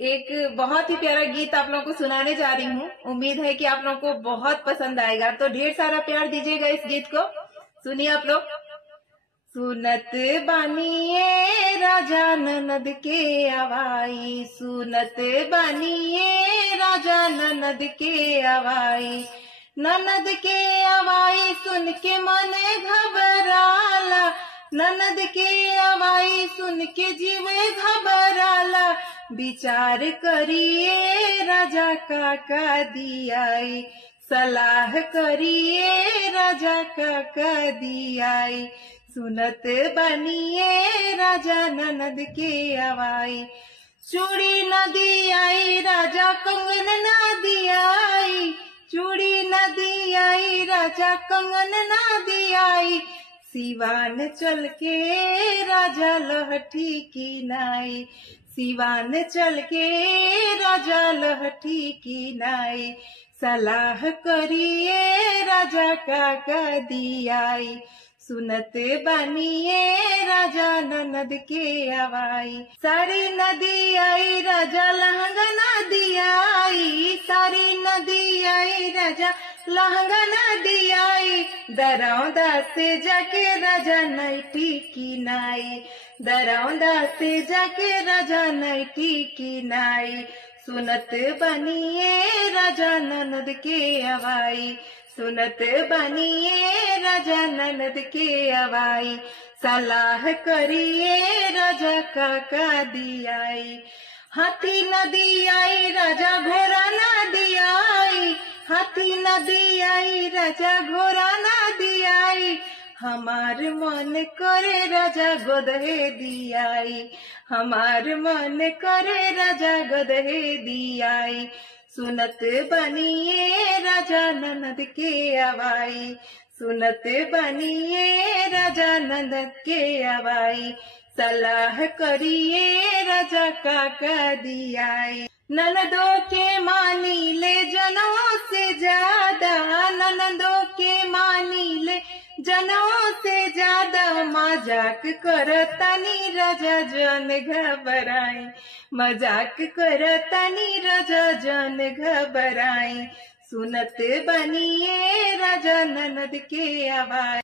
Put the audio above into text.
एक बहुत ही प्यारा गीत आप लोगों को सुनाने जा रही हूँ। उम्मीद है कि आप लोगों को बहुत पसंद आएगा, तो ढेर सारा प्यार दीजिएगा इस गीत को। सुनिए आप लोग। सुनत बानिए राजा ननद के आवाई, सुनत बानिए राजा ननद के आवाई, ननद के आवाई सुन के मन घबराला, ननद के आवाई सुन के जीवे घबराला, विचार करिए राजा काका दियाई, सलाह करिए राजा काका दियाई, सुनत बनिए राजा ननद के आवाई, चूड़ी न दियाई राजा कंगन न दियाई, चूड़ी न दियाई राजा कंगन न दियाई, सिवान चल के राजा लहठी की नाई, सिवान चल के राजा लहठी की नाई, सलाह करिए राजा काका दियाई, सुनत बनिए राजा ननद के आवाई, सारी नदी आई राजा लहंगा नदी आई, सारी नदी आई राजा लहंगा नदी आई, दरौंदा से जाके राजा नाइटी की नाई, दरौंदा से जाके राजा नाइटी की नाई, सुनत बनिए राजा ननद के आवाई, सुनत बनिए राजा ननद के आवाई, सलाह करिए राजा काका दियाई, हाथी नदी आई राजा घोड़ा नदी आई, हाथी नदी आई राजा घोड़ा नदी आई, हमार मन करे राजा गोदहे दियाई, हमार मन करे राजा गोदहे दियाई, सुनत बनिए राजा ननद के आवाई, सुनत बनिए राजा ननद के आवाई, सलाह करिए राजा काका दियाई, ननदों के मानी ले जनों से ज्यादा, ननदों के मानी ले जनों से ज्यादा, मजाक करतानी राजा जन घबराई, मजाक करतानी राजा जन घबराई, सुनत बनिए राजा ननद के आवाई।